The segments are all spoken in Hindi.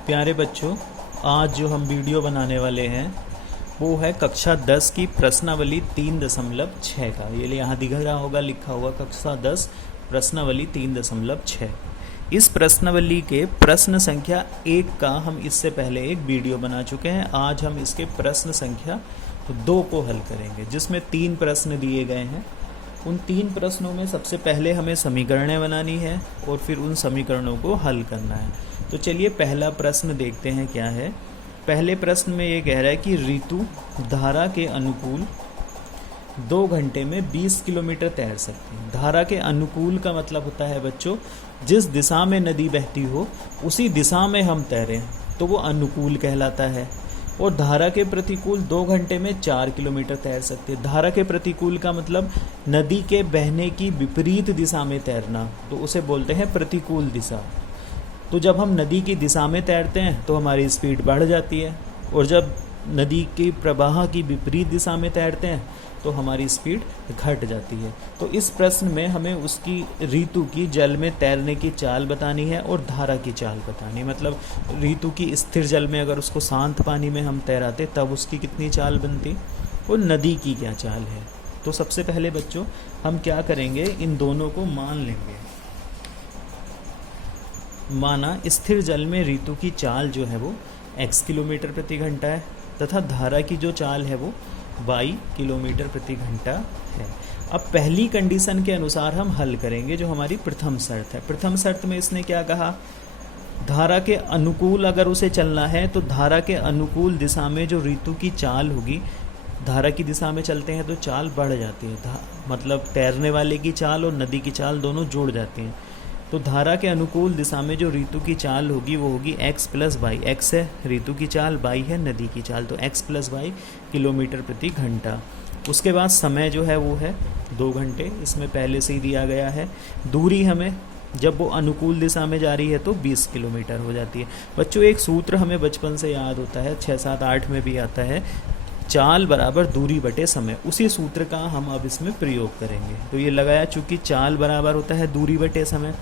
प्यारे बच्चों, आज जो हम वीडियो बनाने वाले हैं वो है कक्षा 10 की प्रश्नावली 3.6 का। ये यहाँ दिख रहा होगा, लिखा हुआ कक्षा 10 प्रश्नावली 3.6। इस प्रश्नावली के प्रश्न संख्या 1 का हम इससे पहले एक वीडियो बना चुके हैं। आज हम इसके प्रश्न संख्या 2 को हल करेंगे, जिसमें 3 प्रश्न दिए गए हैं। उन 3 प्रश्नों में सबसे पहले हमें समीकरणें बनानी है और फिर उन समीकरणों को हल करना है। तो चलिए पहला प्रश्न देखते हैं क्या है। पहले प्रश्न में ये कह रहा है कि ऋतु धारा के अनुकूल 2 घंटे में 20 किलोमीटर तैर सकती है। धारा के अनुकूल का मतलब होता है बच्चों, जिस दिशा में नदी बहती हो उसी दिशा में हम तैरें तो वो अनुकूल कहलाता है। और धारा के प्रतिकूल 2 घंटे में 4 किलोमीटर तैर सकते हैं। धारा के प्रतिकूल का मतलब नदी के बहने की विपरीत दिशा में तैरना, तो उसे बोलते हैं प्रतिकूल दिशा। तो जब हम नदी की दिशा में तैरते हैं तो हमारी स्पीड बढ़ जाती है, और जब नदी के प्रवाह की विपरीत दिशा में तैरते हैं तो हमारी स्पीड घट जाती है। तो इस प्रश्न में हमें उसकी ऋतु की जल में तैरने की चाल बतानी है और धारा की चाल बतानी है। मतलब ऋतु की स्थिर जल में अगर उसको शांत पानी में हम तैराते तब उसकी कितनी चाल बनती, और नदी की क्या चाल है। तो सबसे पहले बच्चों हम क्या करेंगे, इन दोनों को मान लेंगे। माना स्थिर जल में ऋतु की चाल जो है वो x किलोमीटर प्रति घंटा है तथा धारा की जो चाल है वो y किलोमीटर प्रति घंटा है। अब पहली कंडीशन के अनुसार हम हल करेंगे, जो हमारी प्रथम शर्त है। प्रथम शर्त में इसने क्या कहा, धारा के अनुकूल अगर उसे चलना है तो धारा के अनुकूल दिशा में जो ऋतु की चाल होगी, धारा की दिशा में चलते हैं तो चाल बढ़ जाती है। मतलब तैरने वाले की चाल और नदी की चाल दोनों जुड़ जाती हैं। तो धारा के अनुकूल दिशा में जो ऋतु की चाल होगी वो होगी x प्लस वाई। एक्स है ऋतु की चाल, y है नदी की चाल, तो x प्लस वाई किलोमीटर प्रति घंटा। उसके बाद समय जो है वो है 2 घंटे, इसमें पहले से ही दिया गया है। दूरी हमें जब वो अनुकूल दिशा में जा रही है तो 20 किलोमीटर हो जाती है। बच्चों एक सूत्र हमें बचपन से याद होता है, 6, 7, 8 में भी आता है, चाल बराबर दूरी बटे समय। उसी सूत्र का हम अब इसमें प्रयोग करेंगे। तो ये लगाया, चूंकि चाल बराबर होता है दूरी बटे समय,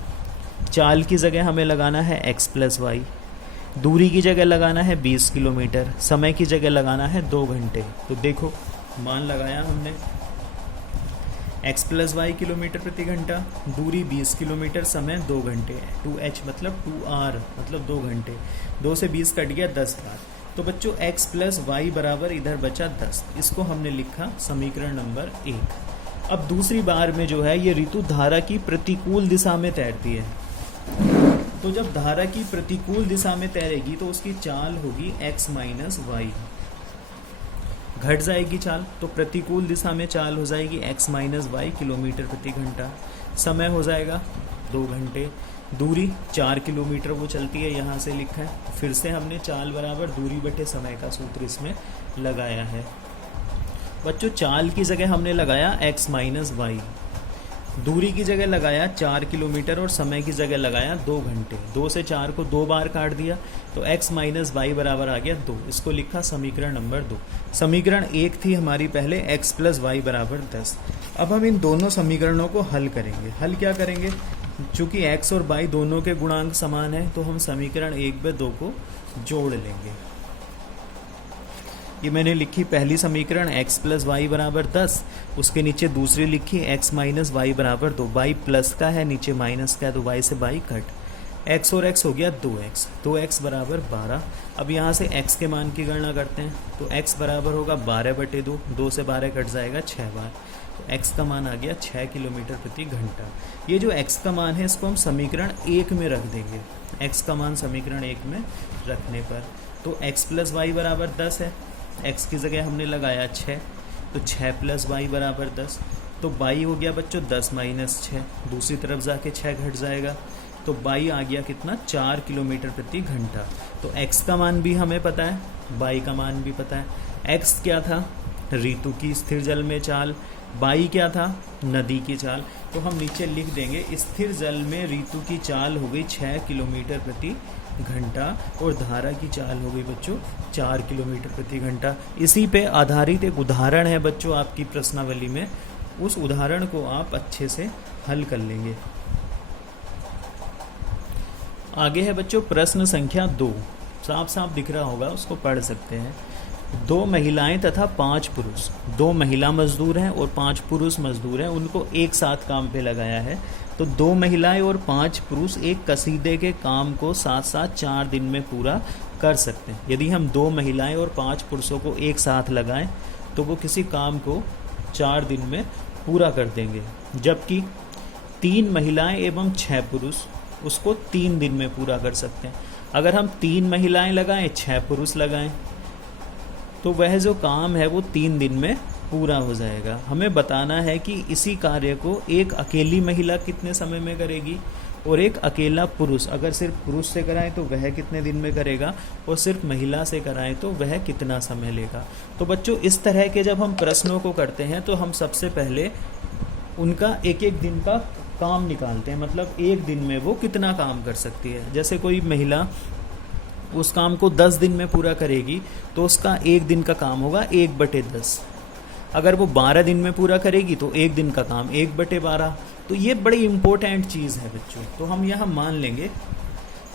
चाल की जगह हमें लगाना है x प्लस वाई, दूरी की जगह लगाना है 20 किलोमीटर, समय की जगह लगाना है 2 घंटे। तो देखो मान लगाया हमने, x प्लस वाई किलोमीटर प्रति घंटा, दूरी 20 किलोमीटर, समय 2 घंटे, 2h मतलब 2r मतलब 2 घंटे, 2 से 20 कट गया 10 बार। तो बच्चों x प्लस वाई बराबर इधर बचा 10, इसको हमने लिखा समीकरण नंबर 1। अब दूसरी बार में जो है ये ऋतु धारा की प्रतिकूल दिशा में तैरती है। तो जब धारा की प्रतिकूल दिशा में तैरेगी तो उसकी चाल होगी x माइनस वाई, घट जाएगी चाल, तो प्रतिकूल दिशा में चाल हो जाएगी x माइनस वाई किलोमीटर प्रति घंटा। समय हो जाएगा 2 घंटे, दूरी 4 किलोमीटर वो चलती है, यहाँ से लिखा है। फिर से हमने चाल बराबर दूरी बटे समय का सूत्र इसमें लगाया है। बच्चों चाल की जगह हमने लगाया x माइनस वाई, दूरी की जगह लगाया 4 किलोमीटर और समय की जगह लगाया 2 घंटे। 2 से 4 को 2 बार काट दिया तो x माइनस वाई बराबर आ गया 2, इसको लिखा समीकरण नंबर 2। समीकरण 1 थी हमारी पहले x प्लस वाई बराबर 10। अब हम इन दोनों समीकरणों को हल करेंगे। हल क्या करेंगे, चूंकि x और y दोनों के गुणांक समान है तो हम समीकरण 1 में 2 को जोड़ लेंगे। ये मैंने लिखी पहली समीकरण x प्लस वाई बराबर 10, उसके नीचे दूसरी लिखी x माइनस वाई बराबर 2। y प्लस का है, नीचे माइनस का है, तो y से y कट, x और x हो गया 2x, 2x बराबर 12। अब यहाँ से x के मान की गणना करते हैं तो x बराबर होगा 12 बटे 2, 2 से 12 कट जाएगा 6 बार, तो x का मान आ गया 6 किलोमीटर प्रति घंटा। ये जो x का मान है इसको हम समीकरण 1 में रख देंगे। x का मान समीकरण 1 में रखने पर तो x प्लस वाई बराबर 10 है, x की जगह हमने लगाया 6, तो 6 प्लस वाई बराबर 10, तो y हो गया बच्चों 10 माइनस 6, दूसरी तरफ जाके 6 घट जाएगा, तो y आ गया कितना, 4 किलोमीटर प्रति घंटा। तो x का मान भी हमें पता है, y का मान भी पता है। x क्या था, ऋतु की स्थिर जल में चाल, y क्या था, नदी की चाल। तो हम नीचे लिख देंगे स्थिर जल में ऋतु की चाल हो गई 6 किलोमीटर प्रति घंटा और धारा की चाल हो गई बच्चों 4 किलोमीटर प्रति घंटा। इसी पे आधारित एक उदाहरण है बच्चों आपकी प्रश्नावली में, उस उदाहरण को आप अच्छे से हल कर लेंगे। आगे है बच्चों प्रश्न संख्या 2। साफ साफ दिख रहा होगा, उसको पढ़ सकते हैं। 2 महिलाएं तथा 5 पुरुष, 2 महिला मजदूर हैं और 5 पुरुष मजदूर हैं, उनको एक साथ काम पे लगाया है। तो 2 महिलाएं और 5 पुरुष एक कसीदे के काम को साथ साथ 4 दिन में पूरा कर सकते हैं। यदि हम 2 महिलाएं और 5 पुरुषों को एक साथ लगाएं तो वो किसी काम को 4 दिन में पूरा कर देंगे, जबकि 3 महिलाएं एवं 6 पुरुष उसको 3 दिन में पूरा कर सकते हैं। अगर हम 3 महिलाएं लगाएं, 6 पुरुष लगाएं, तो वह जो काम है वो 3 दिन में पूरा हो जाएगा। हमें बताना है कि इसी कार्य को एक अकेली महिला कितने समय में करेगी और एक अकेला पुरुष, अगर सिर्फ पुरुष से कराएं तो वह कितने दिन में करेगा और सिर्फ महिला से कराएं तो वह कितना समय लेगा। तो बच्चों, इस तरह के जब हम प्रश्नों को करते हैं तो हम सबसे पहले उनका एक एक दिन का काम निकालते हैं, मतलब एक दिन में वो कितना काम कर सकती है। जैसे कोई महिला उस काम को 10 दिन में पूरा करेगी तो उसका एक दिन का काम होगा 1/10। अगर वो 12 दिन में पूरा करेगी तो एक दिन का काम 1/12। तो ये बड़ी इम्पोर्टेंट चीज़ है बच्चों। तो हम यहाँ मान लेंगे,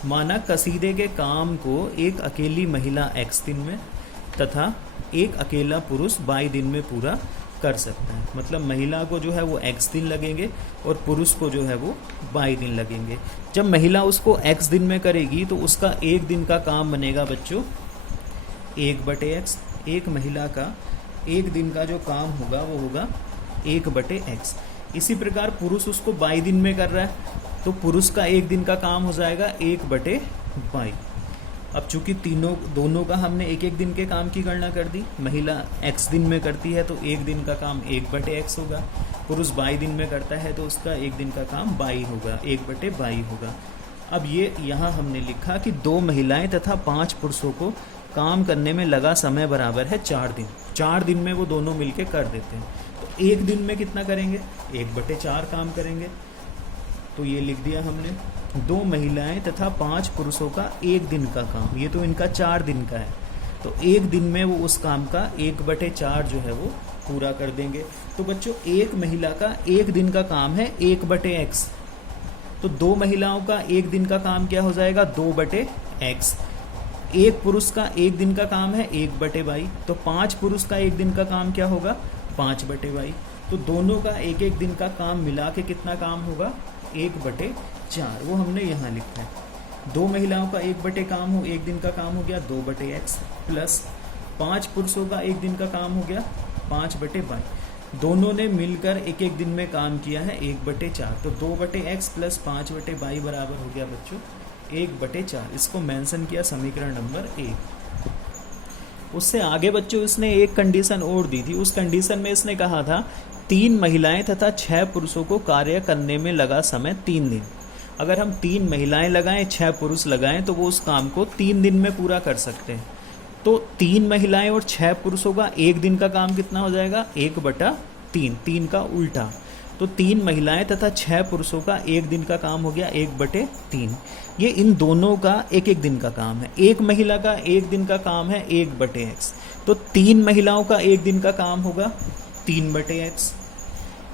माना कसीदे के काम को एक अकेली महिला x दिन में तथा एक अकेला पुरुष y दिन में पूरा कर सकता है। मतलब महिला को जो है वो x दिन लगेंगे और पुरुष को जो है वो y दिन लगेंगे। जब महिला उसको x दिन में करेगी तो उसका एक दिन का काम बनेगा बच्चों 1/x। एक महिला का एक दिन का जो काम होगा वो होगा 1/x। इसी प्रकार पुरुष उसको 22 दिन में कर रहा है तो पुरुष का एक दिन का काम हो जाएगा 1/22। अब चूंकि दोनों का हमने एक एक दिन के काम की गणना कर दी, महिला x दिन में करती है तो एक दिन का काम 1/x होगा, पुरुष 22 दिन में करता है तो उसका एक दिन का काम 22 होगा, 1/22 होगा। अब ये यहाँ हमने लिखा कि 2 महिलाएं तथा 5 पुरुषों को काम करने में लगा समय बराबर है 4 दिन। 4 दिन में वो दोनों मिलके कर देते हैं। तो एक दिन में कितना करेंगे? 1/4 काम करेंगे। तो ये लिख दिया हमने, 2 महिलाएं तथा 5 पुरुषों का एक दिन का काम, ये तो इनका 4 दिन का है, तो एक दिन में वो उस काम का 1/4 जो है वो पूरा कर देंगे। तो बच्चों, एक महिला का एक दिन का काम है 1/x, तो 2 महिलाओं का एक दिन का काम क्या हो जाएगा? 2/x। एक पुरुष का एक दिन का काम है 1/22, तो 5 पुरुष का एक दिन का काम क्या होगा? 5/22। तो दोनों का एक एक दिन का काम मिला के कितना काम होगा? 1/4। वो हमने यहाँ लिखा है। 2 महिलाओं का एक दिन का काम हो गया 2/x, प्लस 5 पुरुषों का एक दिन का काम हो गया 5/22। दोनों ने मिलकर एक एक दिन में काम किया है 1/4, तो 2/x प्लस 5/22 बराबर हो गया बच्चों 1/4। इसको मेंशन किया समीकरण नंबर 1। उससे आगे बच्चों इसने एक कंडीशन और दी थी। उस कंडीशन में इसने कहा था 3 महिलाएं तथा 6 पुरुषों को कार्य करने में लगा समय 3 दिन। अगर हम 3 महिलाएं लगाएं, 6 पुरुष लगाएं तो वो उस काम को 3 दिन में पूरा कर सकते हैं। तो 3 महिलाएं और 6 पुरुषों का एक दिन का काम कितना हो जाएगा? 1/3, 3 का उल्टा। तो 3 महिलाएं तथा 6 पुरुषों का एक दिन का काम हो गया 1/3। ये इन दोनों का एक एक दिन का काम है। एक महिला का एक दिन का काम है 1/x, तो 3 महिलाओं का एक दिन का काम होगा 3/x।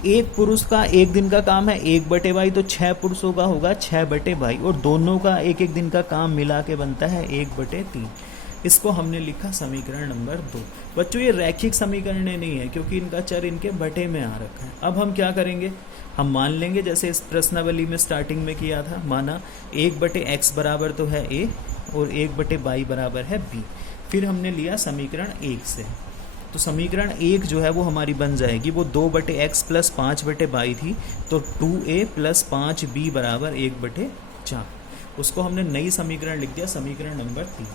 एक पुरुष का एक दिन का काम है 1/22, तो 6 पुरुषों का होगा 6/22, और दोनों का एक एक दिन का काम मिला के बनता है 1/3। इसको हमने लिखा समीकरण नंबर 2। बच्चों, ये रैखिक समीकरण नहीं है क्योंकि इनका चर इनके बटे में आ रखा है। अब हम क्या करेंगे? हम मान लेंगे जैसे इस प्रश्नावली में स्टार्टिंग में किया था, माना 1/x बराबर तो है a और 1/22 बराबर है b। फिर हमने लिया समीकरण 1 से, तो समीकरण 1 जो है वो हमारी बन जाएगी, वो 2/x प्लस 5/22 थी, तो 2a प्लस 5b बराबर 1/4। उसको हमने नई समीकरण लिख दिया, समीकरण नंबर 3।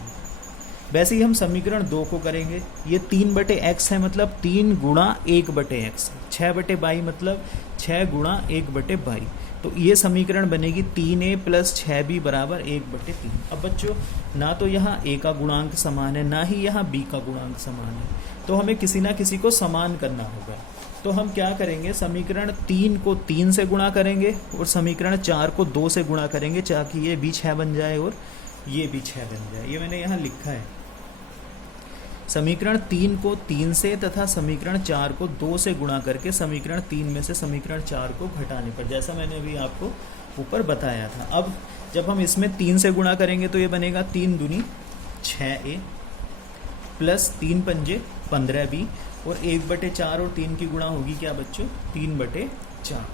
वैसे ही हम समीकरण 2 को करेंगे। ये 3/x है, मतलब 3 गुणा 1/x, 6/22 मतलब 6 गुणा 1/22। तो ये समीकरण बनेगी 3a प्लस 6b बराबर 1/3। अब बच्चों, ना तो यहाँ a का गुणांक समान है, ना ही यहाँ b का गुणांक समान है, तो हमें किसी ना किसी को समान करना होगा। तो हम क्या करेंगे? समीकरण 3 को 3 से गुणा करेंगे और समीकरण 4 को 2 से गुणा करेंगे, ताकि ये भी 6 बन जाए और ये भी 6 बन जाए। ये मैंने यहाँ लिखा है। समीकरण 3 को 3 से तथा समीकरण 4 को 2 से गुणा करके समीकरण 3 में से समीकरण 4 को घटाने पर, जैसा मैंने अभी आपको ऊपर बताया था। अब जब हम इसमें 3 से गुणा करेंगे तो ये बनेगा 3 दूनी 6A प्लस 3 पंजे 15B और 1/4 और 3 की गुणा होगी क्या बच्चों, 3/4।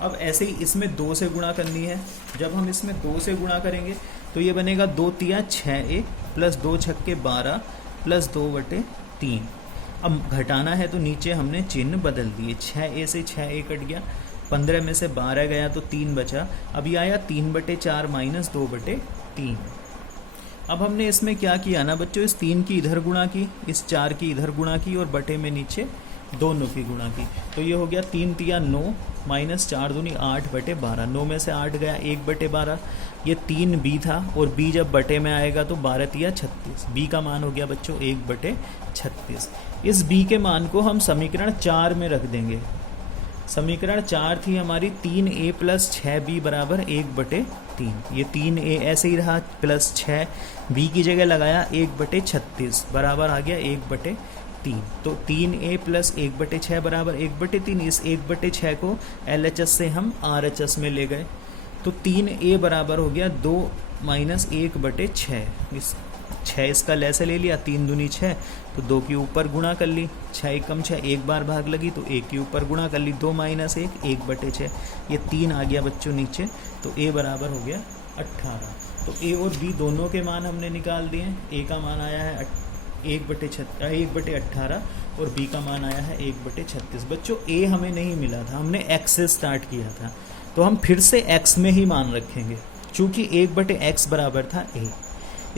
अब ऐसे ही इसमें 2 से गुणा करनी है। जब हम इसमें 2 से गुणा करेंगे तो ये बनेगा 2 तिया 6A प्लस 2 छक्के 12 प्लस 2/3। अब घटाना है तो नीचे हमने चिन्ह बदल दिए, 6A से 6A कट गया, 15 में से 12 गया तो 3 बचा। अब ये आया 3/4 माइनस 2/3। अब हमने इसमें क्या किया ना बच्चों, इस 3 की इधर गुणा की, इस 4 की इधर गुणा की और बटे में नीचे दोनों की गुणा की। तो ये हो गया 3 तिया 9 माइनस 4 दूनी 8/12। 9 में से 8 गया 1/12। ये 3B था और B जब बटे में आएगा तो 12 तिया 36। B का मान हो गया बच्चों 1/36। इस B के मान को हम समीकरण 4 में रख देंगे। समीकरण 4 थी हमारी 3A प्लस 6B बराबर 1/3। ये 3A ऐसे ही रहा प्लस 6B की जगह लगाया 1/36 बराबर आ गया 1/3। तो 3A प्लस 1/6 बराबर 1/3। इस 1/6 को LHS से हम RHS में ले गए तो 3A बराबर हो गया 2 माइनस 1/6। इस 6 इसका लैसे ले लिया, 3 दूनी 6 तो 2 के ऊपर गुणा कर ली, 6 एकम 6 एक बार भाग लगी तो 1 के ऊपर गुणा कर ली, 2 माइनस 1 1/6। ये 3 आ गया बच्चों नीचे तो A बराबर हो गया 18। तो A और B दोनों के मान हमने निकाल दिए। A का मान आया है 1/18 और B का मान आया है 1/36। बच्चों A हमें नहीं मिला था, हमने X से स्टार्ट किया था तो हम फिर से X में ही मान रखेंगे। चूँकि 1/x बराबर था A,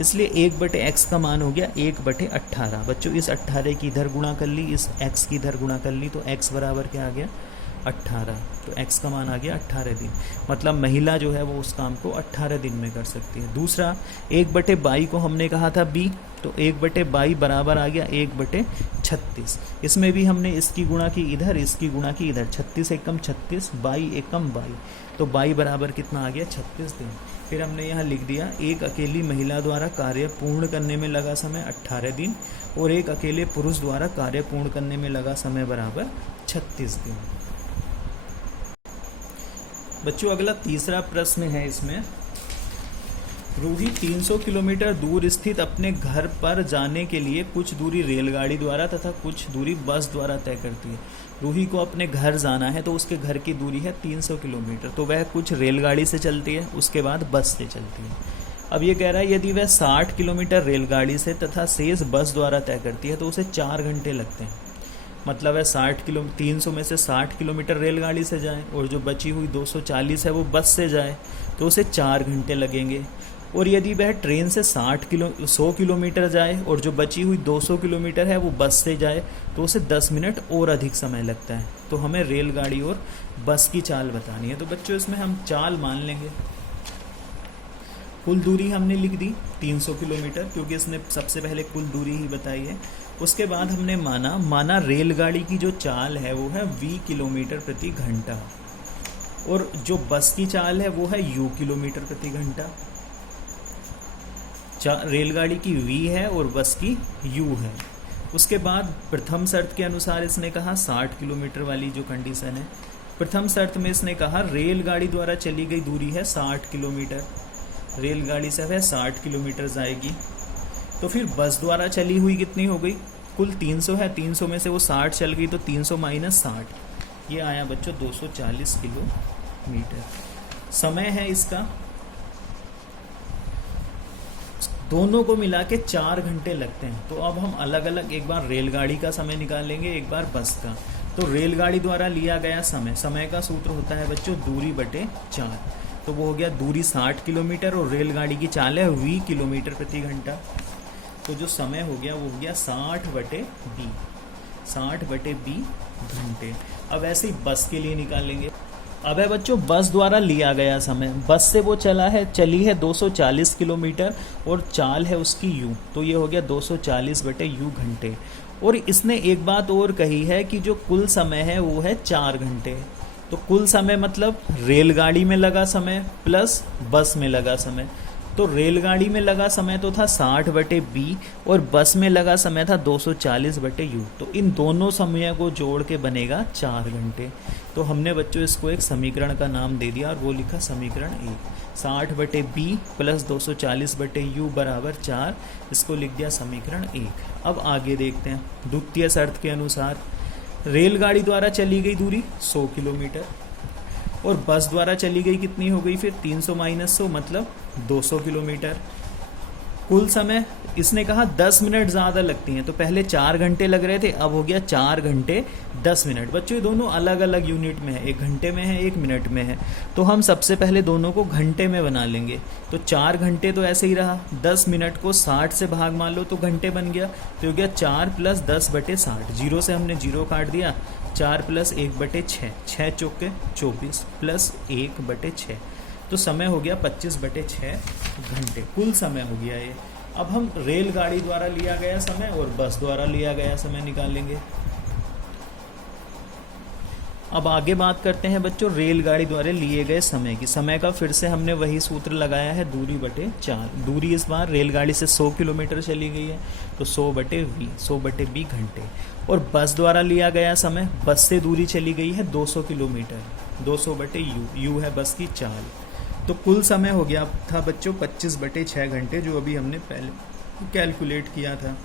इसलिए 1/x का मान हो गया 1/18। बच्चों इस 18 की इधर गुणा कर ली, इस x की इधर गुणा कर ली तो x बराबर क्या आ गया 18। तो x का मान आ गया 18 दिन। मतलब महिला जो है वो उस काम को 18 दिन में कर सकती है। दूसरा 1/22 को हमने कहा था b, तो 1/22 बराबर आ गया 1/36। इसमें भी हमने इसकी गुणा की इधर, इसकी गुणा की इधर, 36 एकम 36, 22 एकम 22, तो 22 बराबर कितना आ गया 36 दिन। फिर हमने यहाँ लिख दिया एक अकेली महिला द्वारा कार्य पूर्ण करने में लगा समय 18 दिन और एक अकेले पुरुष द्वारा कार्य पूर्ण करने में लगा समय बराबर 36 दिन। बच्चों अगला तीसरा प्रश्न है इसमें, रूही 300 किलोमीटर दूर स्थित अपने घर पर जाने के लिए कुछ दूरी रेलगाड़ी द्वारा तथा कुछ दूरी बस द्वारा तय करती है। रूही को अपने घर जाना है तो उसके घर की दूरी है 300 किलोमीटर, तो वह कुछ रेलगाड़ी से चलती है, उसके बाद बस से चलती है। अब ये कह रहा है यदि वह 60 किलोमीटर रेलगाड़ी से तथा शेष बस द्वारा तय करती है तो उसे 4 घंटे लगते हैं। मतलब है 300 में से 60 किलोमीटर रेलगाड़ी से जाए और जो बची हुई 240 है वो बस से जाए तो उसे 4 घंटे लगेंगे। और यदि वह ट्रेन से 100 किलोमीटर जाए और जो बची हुई 200 किलोमीटर है वो बस से जाए तो उसे 10 मिनट और अधिक समय लगता है। तो हमें रेलगाड़ी और बस की चाल बतानी है। तो बच्चों इसमें हम चाल मान लेंगे। कुल दूरी हमने लिख दी 300 किलोमीटर, क्योंकि इसने सबसे पहले कुल दूरी ही बताई है। उसके बाद हमने माना रेलगाड़ी की जो चाल है वो है v किलोमीटर प्रति घंटा और जो बस की चाल है वो है u किलोमीटर प्रति घंटा। रेलगाड़ी की v है और बस की u है। उसके बाद प्रथम शर्त के अनुसार इसने कहा 60 किलोमीटर वाली जो कंडीशन है, प्रथम शर्त में इसने कहा रेलगाड़ी द्वारा चली गई दूरी है 60 किलोमीटर, रेलगाड़ी से वह 60 किलोमीटर जाएगी। तो फिर बस द्वारा चली हुई कितनी हो गई, कुल 300 है, 300 में से वो 60 चल गई तो 300 माइनस 60, ये आया बच्चों 240 किलोमीटर। समय है इसका, दोनों को मिला के 4 घंटे लगते हैं। तो अब हम अलग अलग एक बार रेलगाड़ी का समय निकालेंगे, एक बार बस का। तो रेलगाड़ी द्वारा लिया गया समय का सूत्र होता है बच्चों दूरी बटे 4। तो वो हो गया दूरी 60 किलोमीटर और रेलगाड़ी की चाल है v किलोमीटर प्रति घंटा। तो जो समय हो गया वो हो गया 60/b घंटे। अब ऐसे ही बस के लिए निकालेंगे। अब है बच्चों बस द्वारा लिया गया समय, बस से वो चली है 240 किलोमीटर और चाल है उसकी u, तो ये हो गया 240/u घंटे। और इसने एक बात और कही है कि जो कुल समय है वो है 4 घंटे। तो कुल समय मतलब रेलगाड़ी में लगा समय प्लस बस में लगा समय, तो रेलगाड़ी में लगा समय तो था 60/b और बस में लगा समय था 240/u। तो इन दोनों समयों को जोड़ के बनेगा 4 घंटे। तो हमने बच्चों इसको एक समीकरण का नाम दे दिया और वो लिखा समीकरण 1। 60/b प्लस 240/u बराबर 4, इसको लिख दिया समीकरण 1। अब आगे देखते हैं। द्वितीय शर्त के अनुसार रेलगाड़ी द्वारा चली गई दूरी 100 किलोमीटर और बस द्वारा चली गई कितनी हो गई फिर 300 माइनस 100 मतलब 200 किलोमीटर। कुल समय इसने कहा 10 मिनट ज़्यादा लगती हैं, तो पहले 4 घंटे लग रहे थे, अब हो गया 4 घंटे 10 मिनट। बच्चों ये दोनों अलग अलग यूनिट में है, 1 घंटे में है 1 मिनट में है, तो हम सबसे पहले दोनों को घंटे में बना लेंगे। तो 4 घंटे तो ऐसे ही रहा, 10 मिनट को 60 से भाग मान लो तो घंटे बन गया, तो हो गया 4 + 10/60। 0 से हमने 0 काट दिया, 4 + 1/6, 6 चौके 24 प्लस 1/6, तो समय हो गया 25/6 घंटे। कुल समय हो गया ये। अब हम रेलगाड़ी द्वारा लिया गया समय और बस द्वारा लिया गया समय निकालेंगे। अब आगे बात करते हैं बच्चों रेलगाड़ी द्वारा लिए गए समय की। समय का फिर से हमने वही सूत्र लगाया है, दूरी/4। दूरी इस बार रेलगाड़ी से 100 किलोमीटर चली गई है, तो 100/v, 100/b घंटे। और बस द्वारा लिया गया समय, बस से दूरी चली गई है 200 किलोमीटर, 200/u, u है बस की चाल। तो कुल समय हो गया था बच्चों 25/6 घंटे, जो अभी हमने पहले कैलकुलेट किया था।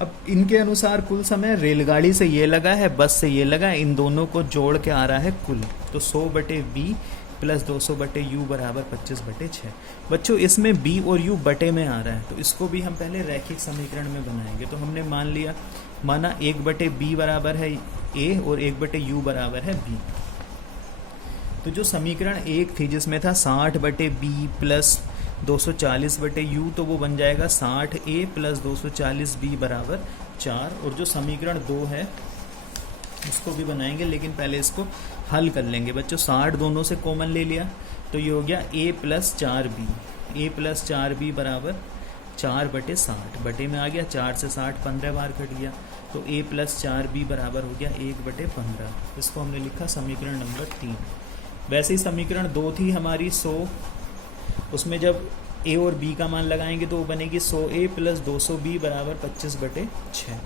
अब इनके अनुसार कुल समय रेलगाड़ी से ये लगा है, बस से ये लगा है, इन दोनों को जोड़ के आ रहा है कुल। तो 100/b प्लस 200/u बराबर 25/6। बच्चों इसमें b और u बटे में आ रहा है, तो इसको भी हम पहले रैखिक समीकरण में बनाएंगे। तो हमने माना 1/b बराबर है a और 1/u बराबर है b। तो जो समीकरण 1 थी जिसमें था 60/b प्लस 240/u, तो वो बन जाएगा 60a प्लस 240b बराबर 4। और जो समीकरण 2 है इसको भी बनाएंगे, लेकिन पहले इसको हल कर लेंगे बच्चों। 60 दोनों से कॉमन ले लिया, तो ये हो गया a plus 4b, a plus 4b बराबर 4/60। बटे में आ गया, 4 से 60 15 बार कट गया, तो a प्लस 4b बराबर हो गया 1/15। इसको हमने लिखा समीकरण नंबर 3। वैसे ही समीकरण 2 थी हमारी 100, उसमें जब a और b का मान लगाएंगे तो वो बनेगी 100a प्लस 200b बराबर 25/6।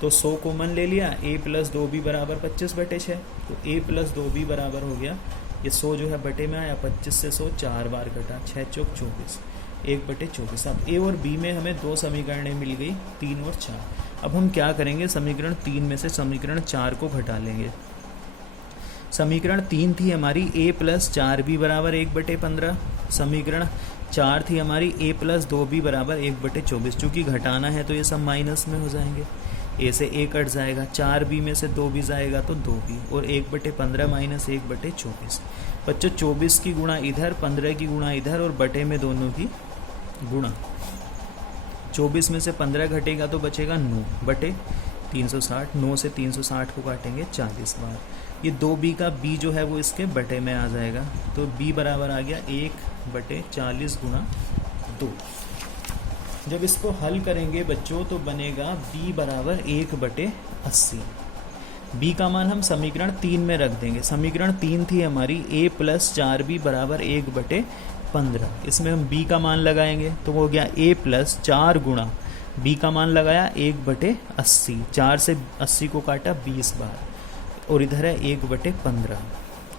तो 100 कॉमन ले लिया, a प्लस 2b बराबर 25/6, तो a प्लस 2b बराबर हो गया, ये 100 जो है बटे में आया, 25 से 100 4 बार कटा, 6 चौक 24, 1/24। अब a और b में हमें 2 समीकरणें मिल गई, 3 और 4। अब हम क्या करेंगे, समीकरण 3 में से समीकरण 4 को घटा लेंगे। समीकरण 3 थी हमारी a प्लस 4b बराबर 1/15। समीकरण 4 थी हमारी a प्लस 2b बराबर 1/24। चूँकि घटाना है तो ये सब माइनस में हो जाएंगे, a से a कट जाएगा, 4b में से 2b जाएगा तो 2b, और 1/15 माइनस 1/24। बच्चों 24 की गुणा इधर, 15 की गुणा इधर, और बटे में दोनों की गुणा। 24 में से 15 घटेगा तो बचेगा 9 बटे 360। 9 से 360 को काटेंगे 40 बार। ये 2b का b जो है वो इसके बटे में आ जाएगा, तो b बराबर आ गया 1/40 गुणा 2। जब इसको हल करेंगे बच्चों तो बनेगा b बराबर 1/80। b का मान हम समीकरण 3 में रख देंगे। समीकरण 3 थी हमारी a प्लस 4b बराबर 1/15। इसमें हम b का मान लगाएंगे तो वो हो गया a प्लस 4 गुणा b का मान लगाया 1/80। 4 से 80 को काटा 20 बार, और इधर है 1/15।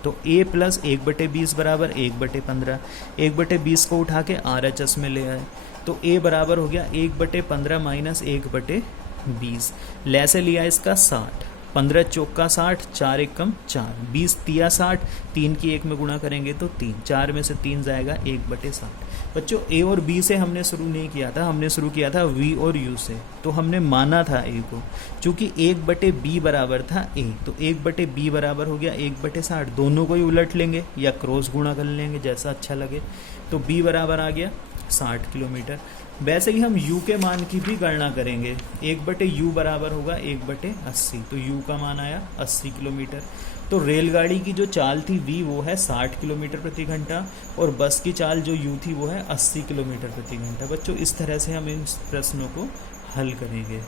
तो a प्लस 1/20 बराबर 1/15। 1/20 को उठा के RHS में ले आए, तो a बराबर हो गया 1/15 माइनस 1/20। ले से लिया इसका 60, 15 चौका 60, 4 एकम 4, 20 तिया 60, 3 की 1 में गुणा करेंगे तो 3, 4 में से 3 जाएगा 1/60। बच्चों a और b से हमने शुरू नहीं किया था, हमने शुरू किया था v और u से। तो हमने माना था a को, चूँकि 1/b बराबर था a, तो 1/b बराबर हो गया 1/60। दोनों को ही उलट लेंगे या क्रॉस गुणा कर लेंगे, जैसा अच्छा लगे। तो b बराबर आ गया 60 किलोमीटर। वैसे ही हम u के मान की भी गणना करेंगे। 1/u बराबर होगा 1/80, तो u का मान आया 80 किलोमीटर। तो रेलगाड़ी की जो चाल थी v वो है 60 किलोमीटर प्रति घंटा, और बस की चाल जो u थी वो है 80 किलोमीटर प्रति घंटा। बच्चों इस तरह से हम इन प्रश्नों को हल करेंगे।